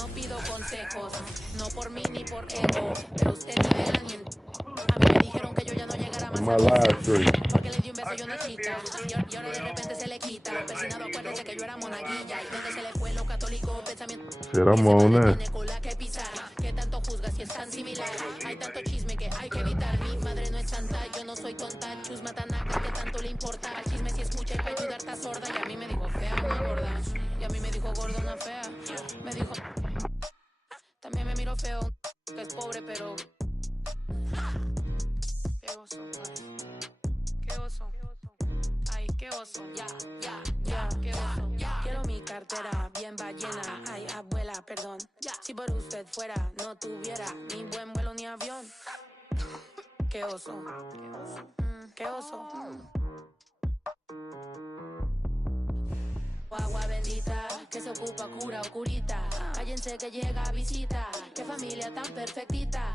no pido consejos, no por mí ni por ego, pero usted ni de la ni a mí me dijeron que yo ya no llegara más porque le di un beso y una chica y ahora de repente se le quita. Persinado, acuérdese que yo era monaguilla y donde se le fue lo católico pensamiento. Será mona. Tiene cola que pisar, que tanto juzga si es tan similar. Hay tanto chisme que hay que evitar. Mi madre no es santa, yo no soy tonta. Chusma tan acá que tanto le importa. Al chisme si escucha y para ayudar está sorda. Y a mí me dijo fea una gorda, y a mí me dijo gorda una fea. Me dijo también me miro feo, que es pobre pero qué oso, qué oso, ay, qué oso, ya, qué oso. Quiero mi cartera bien ballena, ay, abuela, perdón. Si por usted fuera, no tuviera ni buen vuelo ni avión. Qué oso, qué oso. Agua bendita, que se ocupa cura o curita. Cállense que llega a visita, qué familia tan perfectita.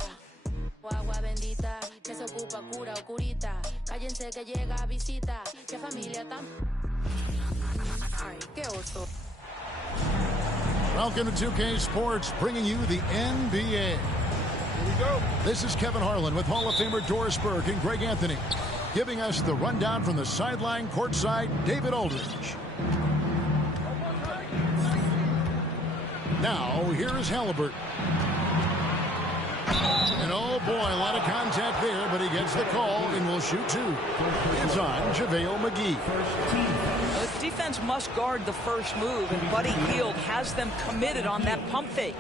Agua bendita, que se ocupa cura o curita. Cállense que llega a visita, qué familia tan... Ay, qué oso. Welcome to 2K Sports, bringing you the NBA. Here we go. This is Kevin Harlan with Hall of Famer Doris Burke and Greg Anthony, giving us the rundown from the sideline courtside, David Aldridge. Now, here is Halliburton. And oh boy, a lot of contact there, but he gets the call and will shoot two. It's on JaVale McGee. The defense must guard the first move, and Buddy Hield has them committed on that pump fake.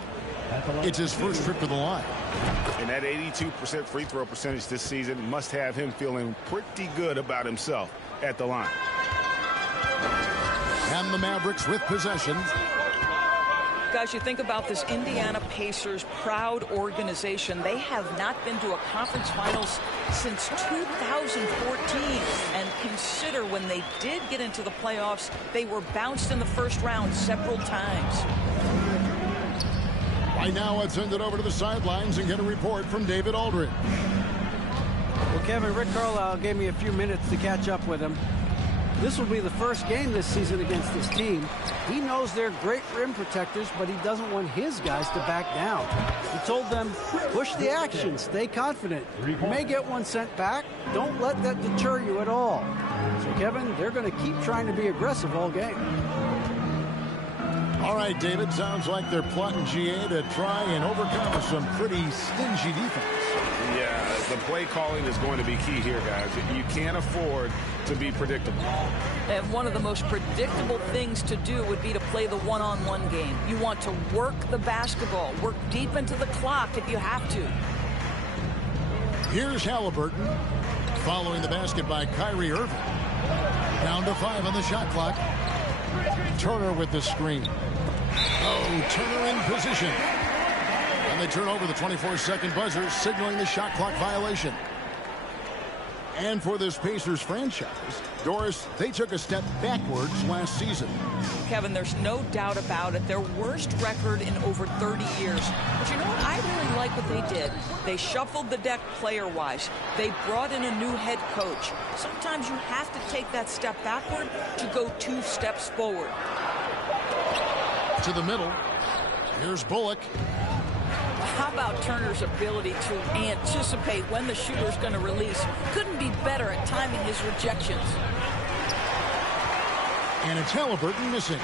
It's his first trip to the line. And that 82% free throw percentage this season must have him feeling pretty good about himself at the line. And the Mavericks with possession. Guys, you think about this Indiana Pacers proud organization. They have not been to a conference finals since 2014. And consider when they did get into the playoffs, they were bounced in the first round several times. Right now, let's send it over to the sidelines and get a report from David Aldridge. Well, Kevin, Rick Carlisle gave me a few minutes to catch up with him. This will be the first game this season against this team. He knows they're great rim protectors, but he doesn't want his guys to back down. He told them, push the action, stay confident. You may get one sent back. Don't let that deter you at all. So, Kevin, they're going to keep trying to be aggressive all game. All right, David, sounds like they're plotting GA to try and overcome some pretty stingy defense. Yeah, the play calling is going to be key here, guys. You can't afford to be predictable. And one of the most predictable things to do would be to play the one-on-one game. You want to work the basketball, work deep into the clock if you have to. Here's Halliburton, following the basket by Kyrie Irving. Down to 5 on the shot clock. Turner with the screen. Oh, Turner in position. And they turn over the 24-second buzzer, signaling the shot clock violation. And for this Pacers franchise, Doris, they took a step backwards last season. Kevin, there's no doubt about it. Their worst record in over 30 years. But you know what? I really like what they did. They shuffled the deck player-wise. They brought in a new head coach. Sometimes you have to take that step backward to go 2 steps forward. To the middle. Here's Bullock. How about Turner's ability to anticipate when the shooter's going to release? Couldn't be better at timing his rejections. And it's Halliburton missing.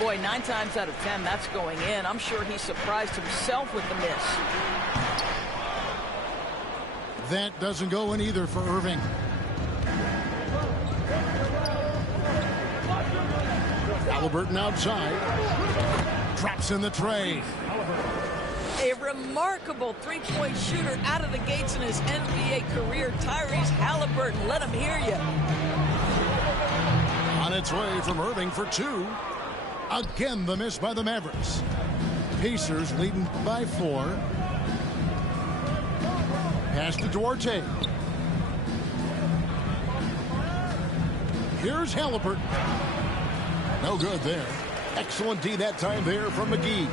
Boy, 9 times out of 10, that's going in. I'm sure he surprised himself with the miss. That doesn't go in either for Irving. Halliburton outside. Drops in the tray. A remarkable three-point shooter out of the gates in his NBA career, Tyrese Halliburton. Let him hear you. On its way from Irving for 2. Again, the miss by the Mavericks. Pacers leading by 4. Pass to Duarte. Here's Halliburton. No good there. Excellent D that time there from McGee.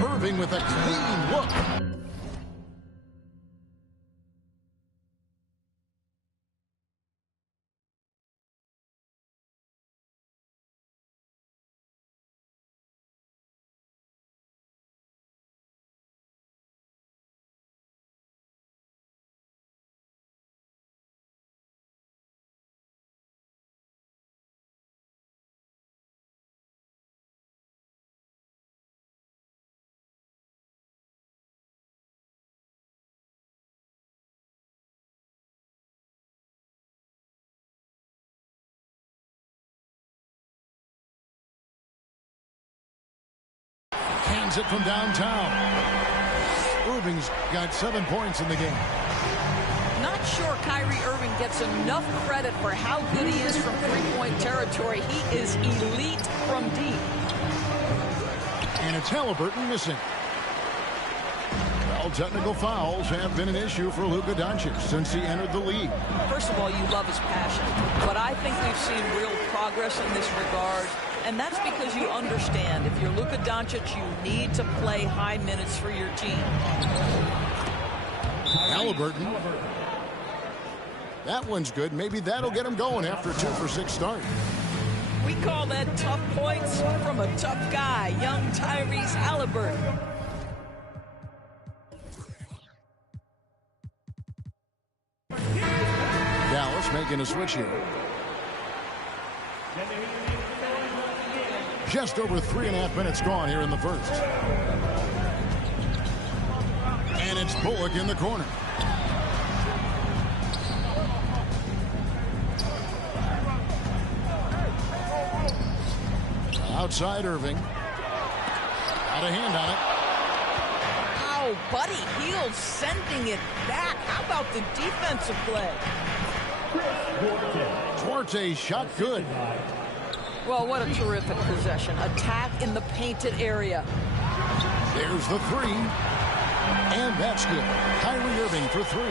Irving with a clean look. Lands it from downtown. Irving's got 7 points in the game. Not sure Kyrie Irving gets enough credit for how good he is from three-point territory. He is elite from deep. And it's Halliburton missing. Well, technical fouls have been an issue for Luka Doncic since he entered the league. First of all, you love his passion. But I think we've seen real progress in this regard. And that's because you understand if you're Luka Doncic, you need to play high minutes for your team. Halliburton. That one's good. Maybe that'll get him going after a 2-for-6 start. We call that tough points from a tough guy, young Tyrese Halliburton. Dallas making a switch here. Just over 3.5 minutes gone here in the first. And it's Bullock in the corner. Outside Irving. Got a hand on it. Oh, Buddy Hield sending it back. How about the defensive play? Duarte shot good. Well, what a terrific possession. Attack in the painted area. There's the three. And that's good. Kyrie Irving for 3.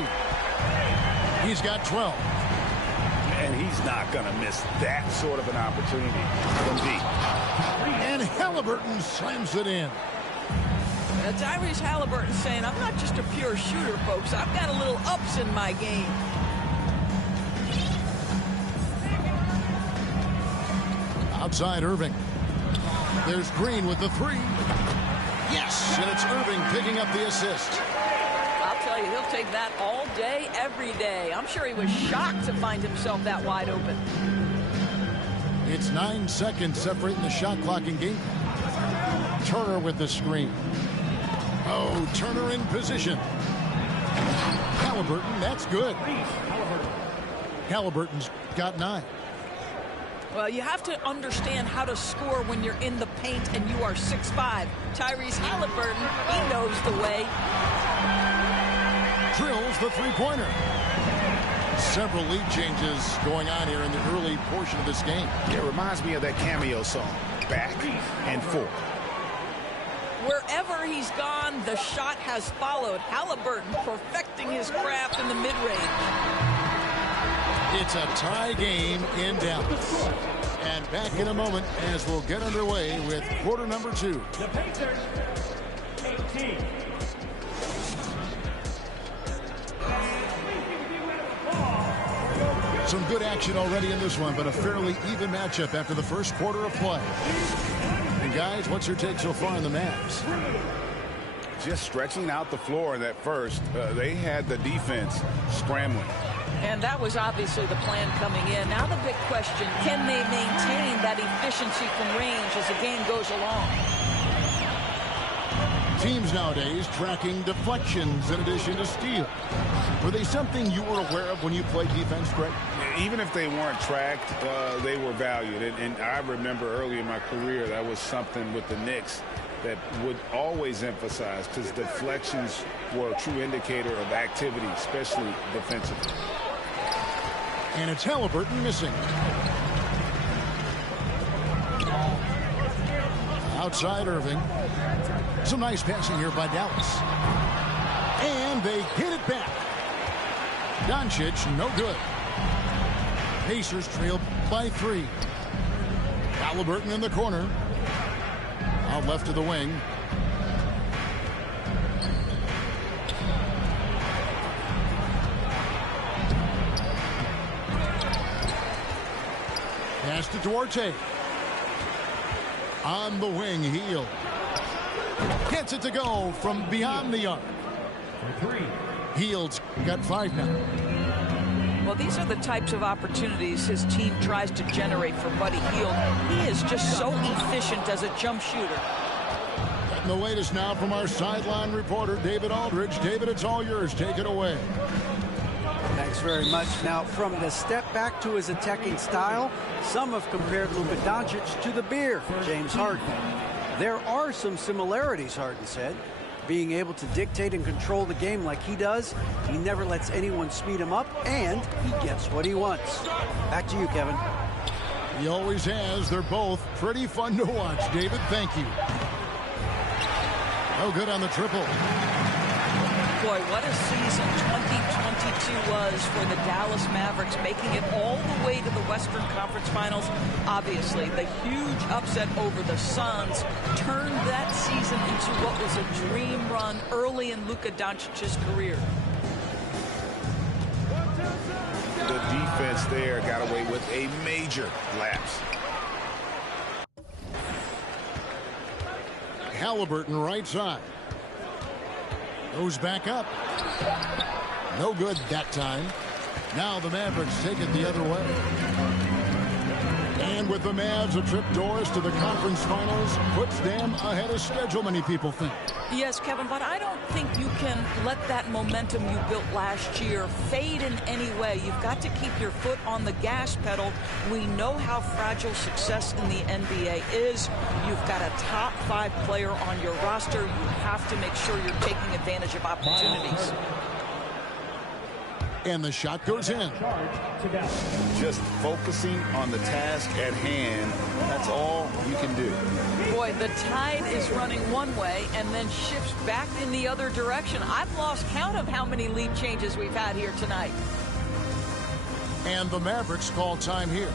He's got 12. And he's not going to miss that sort of an opportunity from deep. And Halliburton slams it in. Tyrese Halliburton saying, I'm not just a pure shooter, folks. I've got a little ups in my game. Outside Irving. There's Green with the 3. Yes, and it's Irving picking up the assist. I'll tell you, he'll take that all day, every day. I'm sure he was shocked to find himself that wide open. It's 9 seconds separating the shot clock and game. Turner with the screen. Oh, Turner in position. Halliburton, that's good. Halliburton's got 9. Well, you have to understand how to score when you're in the paint and you are 6'5". Tyrese Halliburton, he knows the way. Drills the three-pointer. Several lead changes going on here in the early portion of this game. It reminds me of that cameo song, Back and Forth. Wherever he's gone, the shot has followed. Halliburton perfecting his craft in the mid-range. It's a tie game in Dallas. And back in a moment as we'll get underway with quarter number 2. The Pacers, 18. Some good action already in this one, but a fairly even matchup after the first quarter of play. And guys, what's your take so far on the Mavs? Just stretching out the floor in that first. They had the defense scrambling. And that was obviously the plan coming in. Now the big question, can they maintain that efficiency from range as the game goes along? Teams nowadays tracking deflections in addition to steals. Were they something you were aware of when you played defense, Greg? Even if they weren't tracked, they were valued. And I remember early in my career, that was something with the Knicks that would always emphasize, because deflections were a true indicator of activity, especially defensively. And it's Halliburton missing. Outside Irving. Some nice passing here by Dallas. And they get it back. Doncic, no good. Pacers trail by 3. Halliburton in the corner. Out left of the wing. Pass to Duarte. On the wing, Hield. Gets it to go from beyond the arc. Hield's got 5 now. Well, these are the types of opportunities his team tries to generate for Buddy Hield. He is just so efficient as a jump shooter. And the latest now from our sideline reporter, David Aldridge. David, it's all yours. Take it away. Thanks very much. Now, from the step back to his attacking style, some have compared Luka Doncic to the beer, James Harden. There are some similarities, Harden said. Being able to dictate and control the game like he does, he never lets anyone speed him up, and he gets what he wants. Back to you, Kevin. He always has. They're both pretty fun to watch. David, thank you. No good on the triple. Boy, what a season 2022 was for the Dallas Mavericks, making it all the way to the Western Conference Finals. Obviously, the huge upset over the Suns turned that season into what was a dream run early in Luka Doncic's career. The defense there got away with a major lapse. Halliburton right side. Goes back up. No good that time. Now the Mavericks take it the other way. And with the Mavs a trip doors to the conference finals puts them ahead of schedule, many people think. Yes, Kevin, but I don't think you can let that momentum you built last year fade in any way. You've got to keep your foot on the gas pedal. We know how fragile success in the NBA is. You've got a top 5 player on your roster. You have to make sure you're taking advantage of opportunities. And the shot goes in. Just focusing on the task at hand, that's all you can do. Boy, the tide is running one way and then shifts back in the other direction. I've lost count of how many lead changes we've had here tonight. And the Mavericks call time here.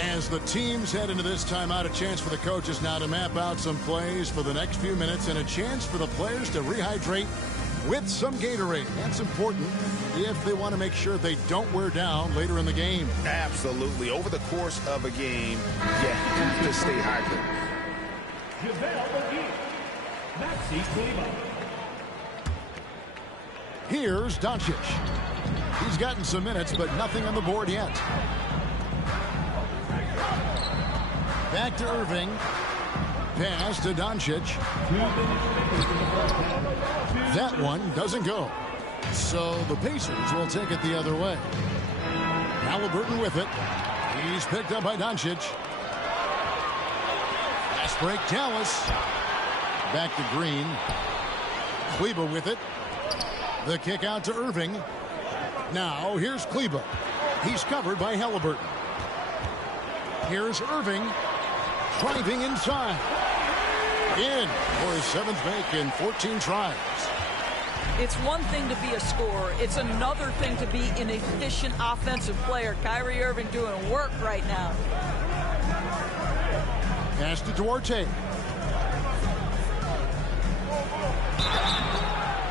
As the teams head into this timeout, a chance for the coaches now to map out some plays for the next few minutes and a chance for the players to rehydrate with some Gatorade. That's important if they want to make sure they don't wear down later in the game. Absolutely. Over the course of a game, you have to stay hydrated. Here's Doncic. He's gotten some minutes, but nothing on the board yet. Back to Irving. Pass to Doncic. That one doesn't go. So the Pacers will take it the other way. Halliburton with it. He's picked up by Doncic. Fast break, Dallas. Back to Green. Kleber with it. The kick out to Irving. Now here's Kleber. He's covered by Halliburton. Here's Irving. Driving inside. In for his 7th make in 14 tries. It's one thing to be a scorer. It's another thing to be an efficient offensive player. Kyrie Irving doing work right now. Pass to Duarte.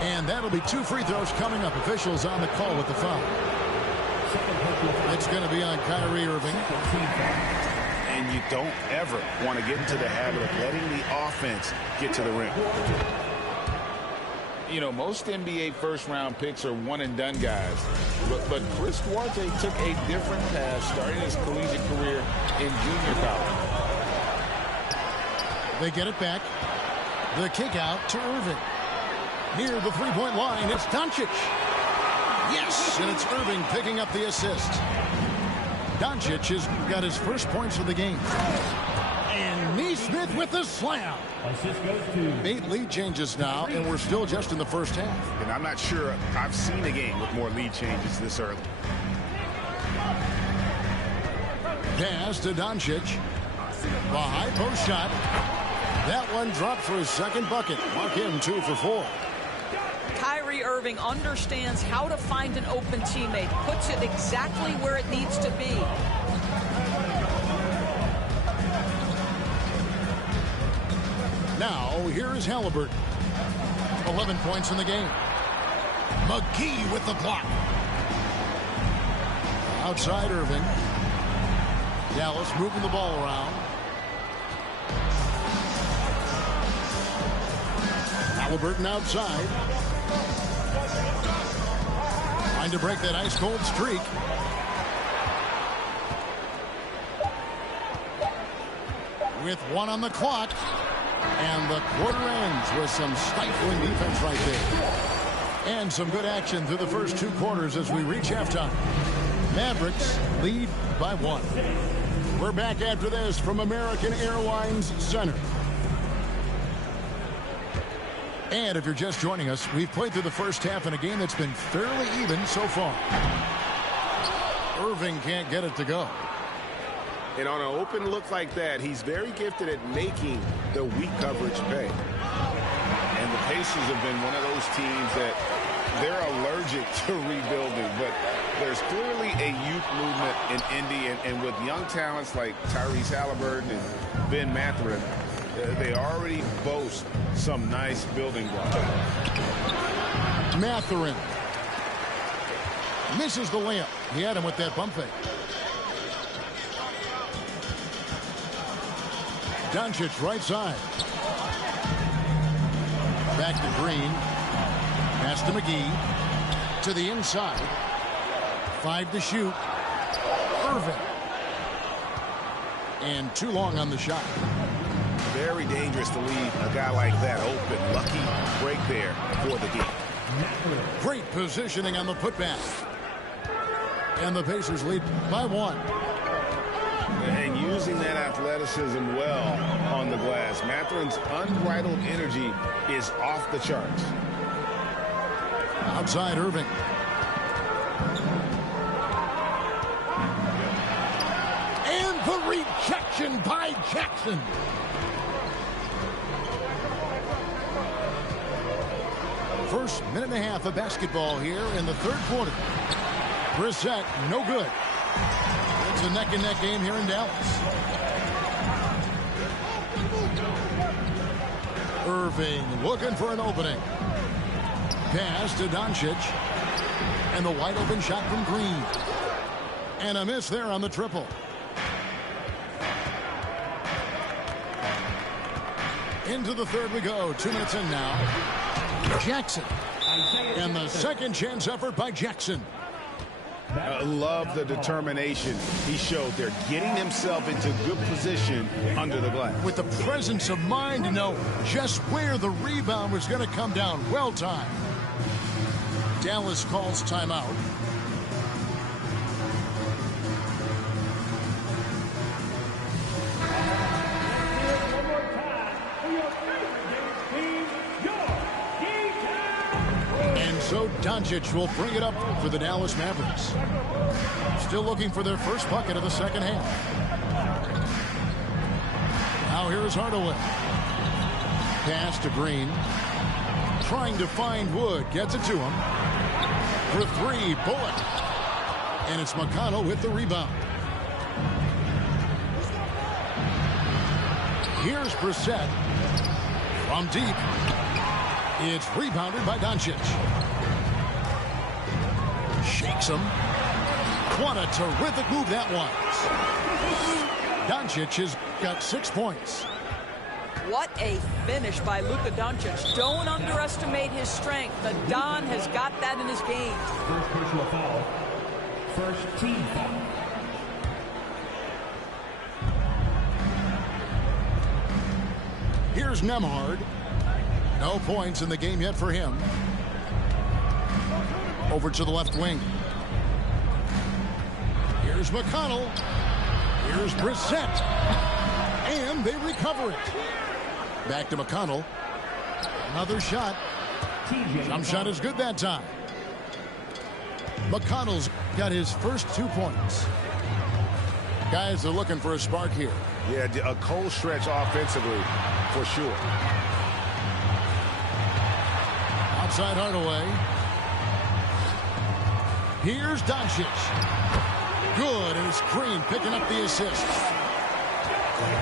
And that'll be 2 free throws coming up. Officials on the call with the foul. It's going to be on Kyrie Irving. And you don't ever want to get into the habit of letting the offense get to the rim. You know, most NBA first-round picks are one-and-done guys. But Chris Duarte took a different path starting his collegiate career in junior college. They get it back. The kick out to Irving. Near the three-point line, it's Doncic. Yes, and it's Irving picking up the assist. Doncic has got his first points of the game. And Neesmith with the slam. 8 lead changes now, and we're still just in the first half. And I'm not sure I've seen a game with more lead changes this early. Pass to Doncic. The high post shot. That one dropped for his second bucket. Mark him 2 for 4. Kyrie Irving understands how to find an open teammate, puts it exactly where it needs to be. Now, here is Halliburton. 11 points in the game. McGee with the block. Outside Irving. Dallas moving the ball around. Halliburton outside. Trying to break that ice-cold streak. With 1 on the clock. And the quarter ends with some stifling defense right there. And some good action through the first 2 quarters as we reach halftime. Mavericks lead by 1. We're back after this from American Airlines Center. And if you're just joining us, we've played through the first half in a game that's been fairly even so far. Irving can't get it to go. And on an open look like that, he's very gifted at making the weak coverage pay. And the Pacers have been one of those teams that they're allergic to rebuilding, but there's clearly a youth movement in Indy, and with young talents like Tyrese Halliburton and Ben Mathurin, they already boast some nice building blocks. Mathurin misses the layup. He had him with that bump fake. Doncic right side. Back to Green. Pass to McGee. To the inside. 5 to shoot. Irving. And too long on the shot. Very dangerous to leave a guy like that open. Lucky break there for the game. Great positioning on the putback. And the Pacers lead by 1. And using that athleticism well on the glass. Mathurin's unbridled energy is off the charts. Outside Irving. And the rejection by Jackson. First minute and a half of basketball here in the third quarter. Brissett, no good. It's a neck-and-neck game here in Dallas. Irving looking for an opening. Pass to Doncic. And the wide-open shot from Green. And a miss there on the triple. Into the third we go. 2 minutes in now. Jackson. And the second chance effort by Jackson. I love the determination he showed there, getting himself into good position under the glass. With the presence of mind to know just where the rebound was going to come down. Well timed. Dallas calls timeout. So Doncic will bring it up for the Dallas Mavericks. Still looking for their first bucket of the second half. Now here's Hardaway. Pass to Green. Trying to find Wood. Gets it to him. For 3, Bullock. And it's McConnell with the rebound. Here's Brissett. From deep. It's rebounded by Doncic. Shakes him. What a terrific move that was. Doncic has got 6 points. What a finish by Luka Doncic. Don't underestimate his strength. The Don has got that in his game. First personal foul. First team foul. Here's Nembhard. No points in the game yet for him. Over to the left wing. Here's McConnell. Here's Brissett. And they recover it. Back to McConnell. Another shot. Jump shot is good that time. McConnell's got his first 2 points. Guys are looking for a spark here. Yeah, a cold stretch offensively for sure. Outside Hardaway. Here's Doncic. Good, and it's Green picking up the assist.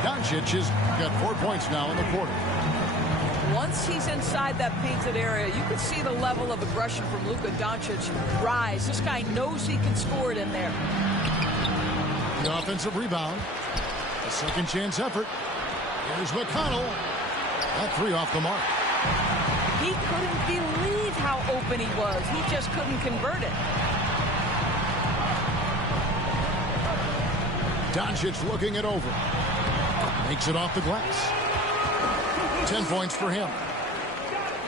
Doncic has got 4 points now in the quarter. Once he's inside that painted area, you can see the level of aggression from Luka Doncic rise. This guy knows he can score it in there. The offensive rebound. A second chance effort. Here's McConnell. That 3 off the mark. He couldn't believe how open he was. He just couldn't convert it. Doncic looking it over. Makes it off the glass. 10 points for him.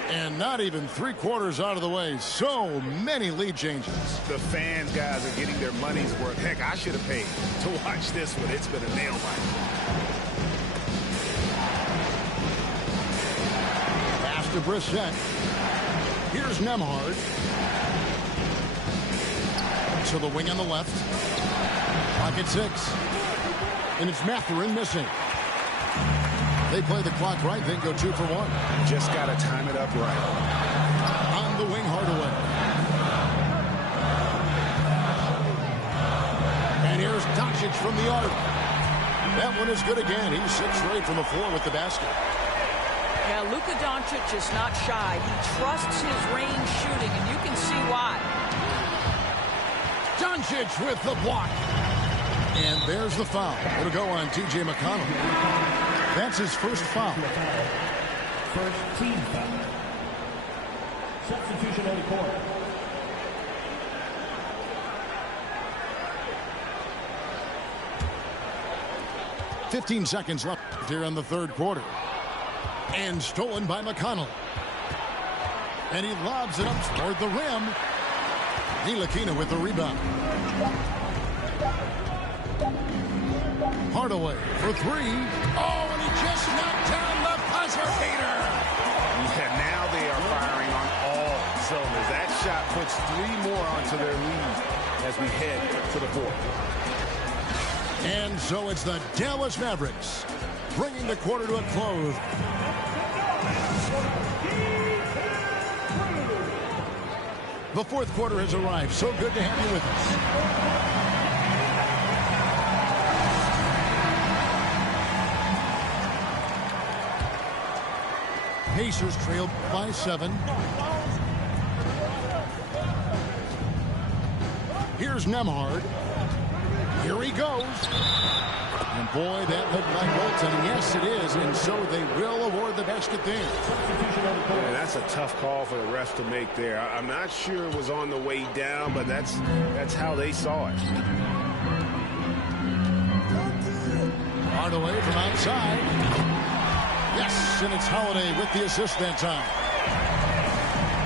And not even 3/4 out of the way. So many lead changes. The fans, guys, are getting their money's worth. Heck, I should have paid to watch this one. It's been a nail biter. Pass to Brissett. Here's Nemhard. To the wing on the left. Pocket 6. And it's Mathurin missing. They play the clock right, then go 2 for 1. Just got to time it up right. On the wing, Hardaway. And here's Doncic from the arc. That one is good again. He's 6 straight from the floor with the basket. Yeah, Luka Doncic is not shy. He trusts his range shooting, and you can see why. Doncic with the block. And there's the foul. It'll go on T.J. McConnell. That's his first foul. First team foul. Substitution on the court. .15 seconds left here in the third quarter. And stolen by McConnell. And he lobs it up toward the rim. Ntilikina with the rebound. Hardaway for 3. Oh, and he just knocked down the buzzer beater. Yeah, now they are firing on all cylinders. That shot puts 3 more onto their lead as we head to the fourth. And so it's the Dallas Mavericks bringing the quarter to a close. The fourth quarter has arrived. So good to have you with us. Pacers trailed by 7. Here's Nemhard. Here he goes. And boy, that looked like goaltending. Yes, it is. And so they will award the basket there. Yeah, that's a tough call for the refs to make there. I'm not sure it was on the way down, but that's how they saw it. Hardaway from outside. Yes, and it's Holiday with the assist that time.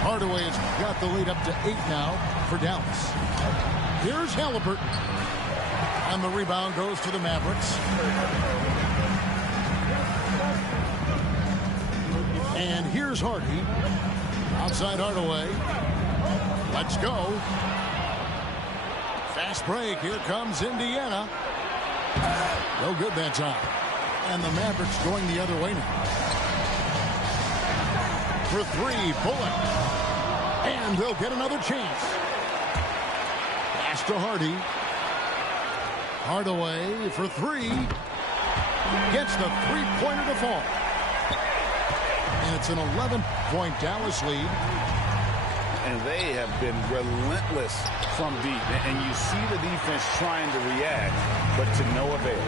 Hardaway has got the lead up to 8 now for Dallas. Here's Halliburton. And the rebound goes to the Mavericks. And here's Hardy. Outside Hardaway. Let's go. Fast break. Here comes Indiana. No good that time. And the Mavericks going the other way now. For 3, Bullock. And they'll get another chance. Pass to Hardy. Hardaway for 3. Gets the three-pointer to fall. And it's an 11-point Dallas lead. And they have been relentless from deep. And you see the defense trying to react, but to no avail.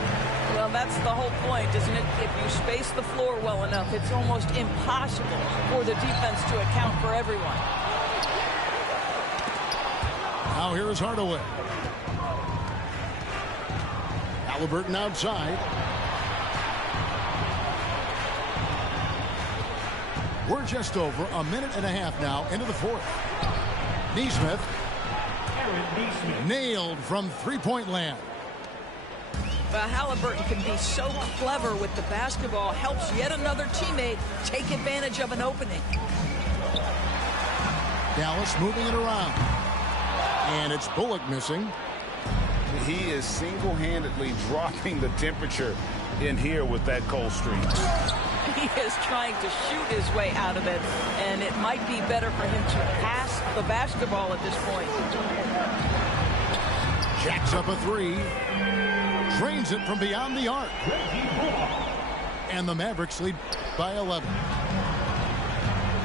Well, that's the whole point, isn't it? If you space the floor well enough, it's almost impossible for the defense to account for everyone. Now here is Hardaway. Halliburton outside. We're just over a minute and a half now into the fourth. Nesmith nailed from three-point land. Halliburton can be so clever with the basketball, helps yet another teammate take advantage of an opening. Dallas moving it around. And it's Bullock missing. He is single-handedly dropping the temperature in here with that cold streak. He is trying to shoot his way out of it, and it might be better for him to pass the basketball at this point. Jacks up a 3. Drains it from beyond the arc. And the Mavericks lead by 11.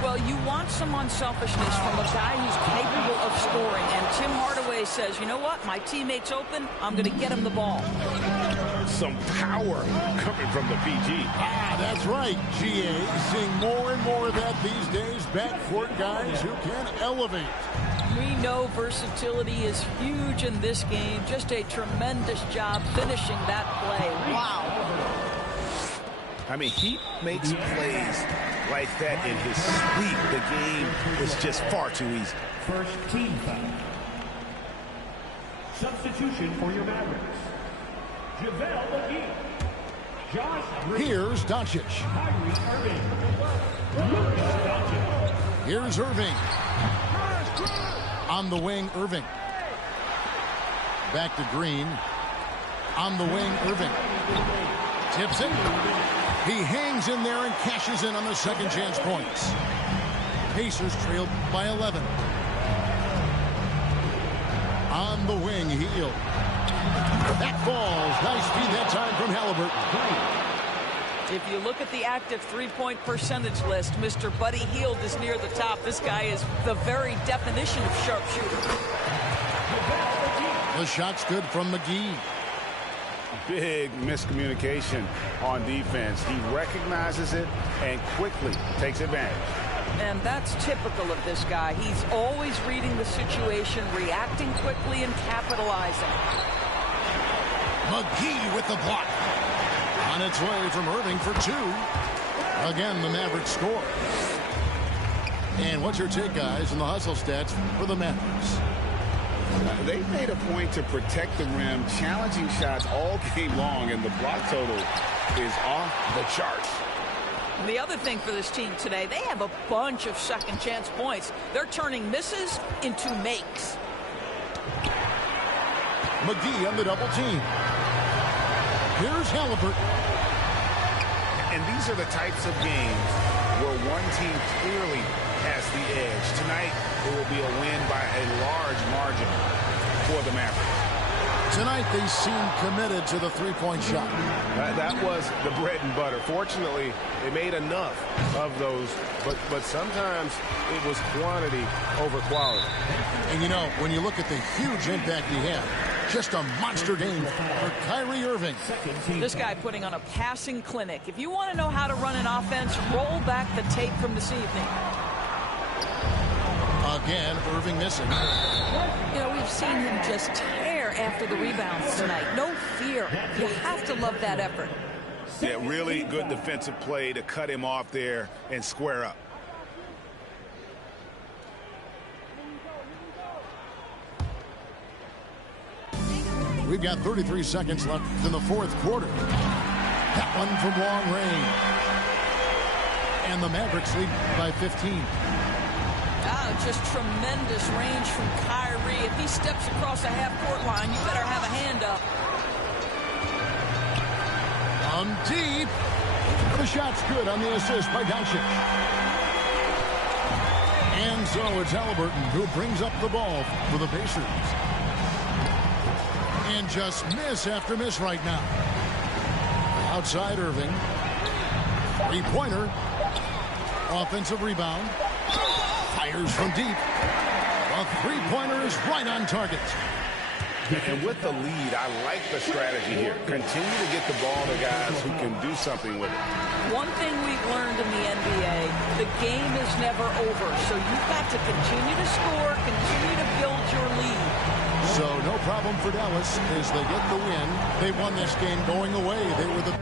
Well, you want some unselfishness from a guy who's capable of scoring. And Tim Hardaway says, you know what? My teammate's open. I'm going to get him the ball. Some power coming from the PG. Ah, that's right, GA. Seeing more and more of that these days. Backcourt guys who can elevate. We know versatility is huge in this game. Just a tremendous job finishing that play. Wow. I mean, he makes plays like that in his sleep. The game was just far too easy. First team foul. Substitution for your Mavericks. JaVale McGee. Here's Doncic. Here's Irving. On the wing, Irving. Back to Green. On the wing, Irving. Tips it. He hangs in there and cashes in on the second chance points. Pacers trailed by 11. On the wing, Hield. That falls. Nice feed that time from Halliburton. If you look at the active three-point percentage list, Mr. Buddy Hield is near the top. This guy is the very definition of sharpshooter. The shot's good from McGee. Big miscommunication on defense. He recognizes it and quickly takes advantage. And that's typical of this guy. He's always reading the situation, reacting quickly, and capitalizing. McGee with the block. On its way from Irving for two. Again, the Mavericks score. And what's your take, guys, in the hustle stats for the Mavericks? They've made a point to protect the rim, challenging shots all game long, and the block total is off the charts. The other thing for this team today, they have a bunch of second chance points. They're turning misses into makes. McGee on the double team. Here's Halliburton. And these are the types of games where one team clearly has the edge. Tonight, it will be a win by a large margin for the Mavericks. Tonight, they seem committed to the three-point shot. That was the bread and butter. Fortunately, they made enough of those, but sometimes it was quantity over quality. And, you know, when you look at the huge impact he had, just a monster game for Kyrie Irving. This guy putting on a passing clinic. If you want to know how to run an offense, roll back the tape from this evening. Again, Irving missing. You know, we've seen him just tear after the rebounds tonight. No fear. You have to love that effort. Yeah, really good defensive play to cut him off there and square up. We've got 33 seconds left in the fourth quarter. That one from long range. And the Mavericks lead by 15. Just tremendous range from Kyrie. If he steps across the half-court line, you better have a hand up. Deep. The shot's good on the assist by Doncic. And so it's Halliburton who brings up the ball for the Pacers. And just miss after miss right now. Outside Irving. Three-pointer. Offensive rebound. Fires from deep. A three-pointer is right on target. And with the lead, I like the strategy here. Continue to get the ball to guys who can do something with it. One thing we've learned in the NBA, the game is never over. So you've got to continue to score, continue to build your lead. So no problem for Dallas as they get the win. They won this game going away. They were the